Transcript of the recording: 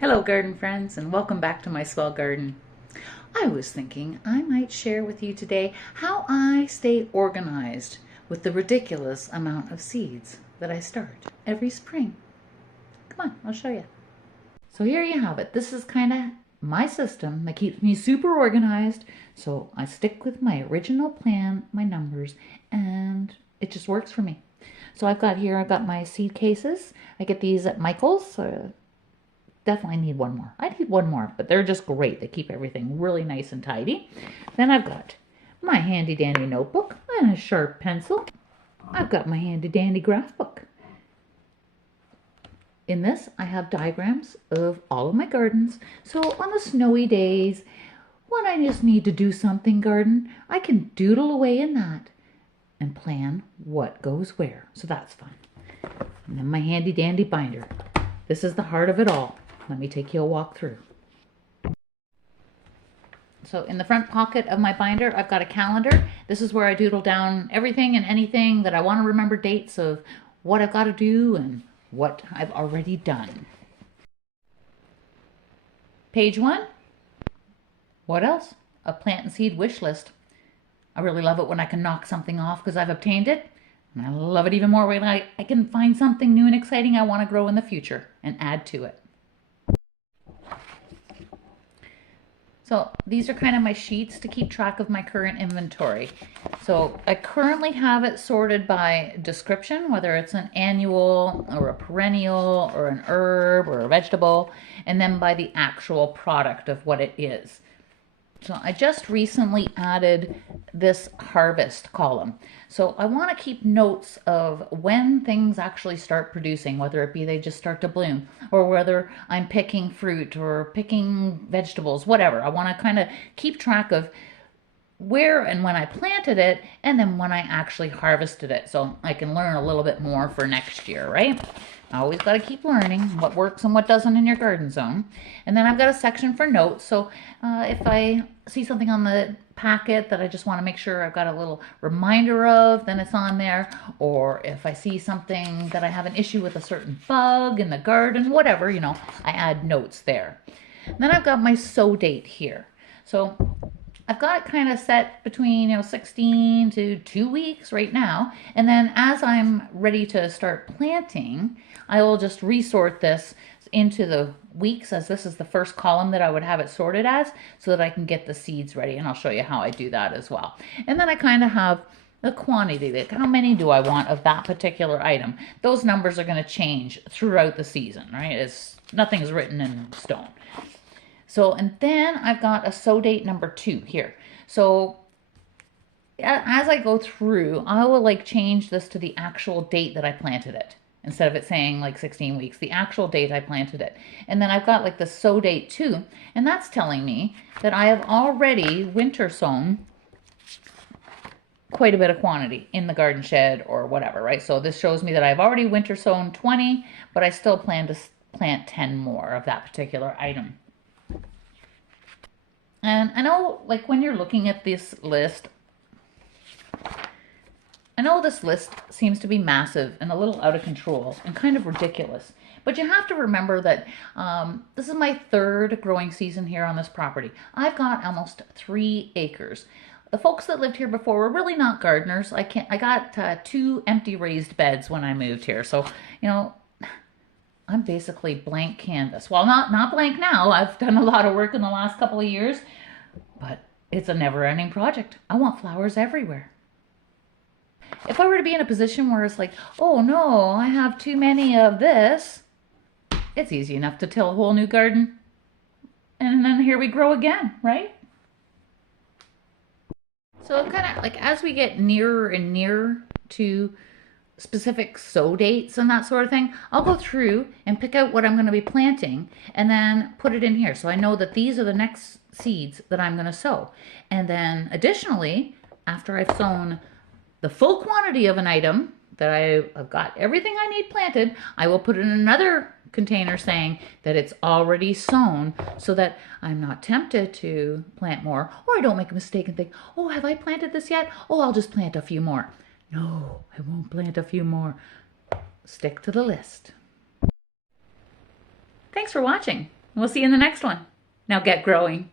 Hello garden friends, and welcome back to my swell garden. I was thinking I might share with you today how I stay organized with the ridiculous amount of seeds that I start every spring. Come on, I'll show you. So here you have it. This is kind of my system that keeps me super organized. So I stick with my original plan, my numbers, and it just works for me. So I've got my seed cases. I get these at Michael's. Definitely need one more. I need one more, but they're just great. They keep everything really nice and tidy. Then I've got my handy dandy notebook and a sharp pencil. I've got my handy dandy graph book. In this, I have diagrams of all of my gardens. So on the snowy days, when I just need to do something garden, I can doodle away in that and plan what goes where. So that's fun. And then my handy dandy binder. This is the heart of it all. Let me take you a walk through. So in the front pocket of my binder, I've got a calendar. This is where I doodle down everything and anything that I want to remember, dates of what I've got to do and what I've already done. Page 1. What else? A plant and seed wish list. I really love it when I can knock something off because I've obtained it. And I love it even more when I can find something new and exciting I want to grow in the future and add to it. So these are kind of my sheets to keep track of my current inventory. So I currently have it sorted by description, whether it's an annual or a perennial or an herb or a vegetable, and then by the actual product of what it is. So I just recently added this harvest column. So I want to keep notes of when things actually start producing, whether it be they just start to bloom, or whether I'm picking fruit or picking vegetables, whatever. I want to kind of keep track of where and when I planted it, and then when I actually harvested it, so I can learn a little bit more for next year, right? I always got to keep learning what works and what doesn't in your garden zone. And then I've got a section for notes. So if I see something on the packet that I just want to make sure I've got a little reminder of, then it's on there. Or if I see something that I have an issue with a certain bug in the garden, whatever, I add notes there. And then I've got my sow date here. So I've got it kind of set between 16 to 2 weeks right now. And then as I'm ready to start planting, I will just resort this into the weeks, as this is the first column that I would have it sorted as, so that I can get the seeds ready. And I'll show you how I do that as well. And then I kind of have the quantity, like how many do I want of that particular item. Those numbers are going to change throughout the season, right? Nothing's written in stone. So, and then I've got a sow date number 2 here. So as I go through, I will change this to the actual date that I planted it. Instead of it saying 16 weeks, the actual date I planted it. And then I've got the sow date 2, and that's telling me that I have already winter sown quite a bit of quantity in the garden shed or whatever, right? So this shows me that I've already winter sown 20, but I still plan to plant 10 more of that particular item. And I know, when you're looking at this list, I know this list seems to be massive and a little out of control and kind of ridiculous. But you have to remember that this is my 3rd growing season here on this property. I've got almost 3 acres. The folks that lived here before were really not gardeners. I got 2 empty raised beds when I moved here. So, I'm basically blank canvas. Well, not blank now. I've done a lot of work in the last couple of years, but it's a never-ending project. I want flowers everywhere. If I were to be in a position where it's oh no, I have too many of this, it's easy enough to till a whole new garden. And then here we grow again, right? So kind of as we get nearer and nearer to specific sow dates and that sort of thing, I'll go through and pick out what I'm going to be planting and then put it in here. So I know that these are the next seeds that I'm going to sow. And then additionally, after I've sown the full quantity of an item, that I've got everything I need planted, I will put it in another container saying that it's already sown, so that I'm not tempted to plant more, or I don't make a mistake and think, oh, have I planted this yet? Oh, I'll just plant a few more. No, I won't plant a few more. Stick to the list. Thanks for watching. We'll see you in the next one. Now get growing.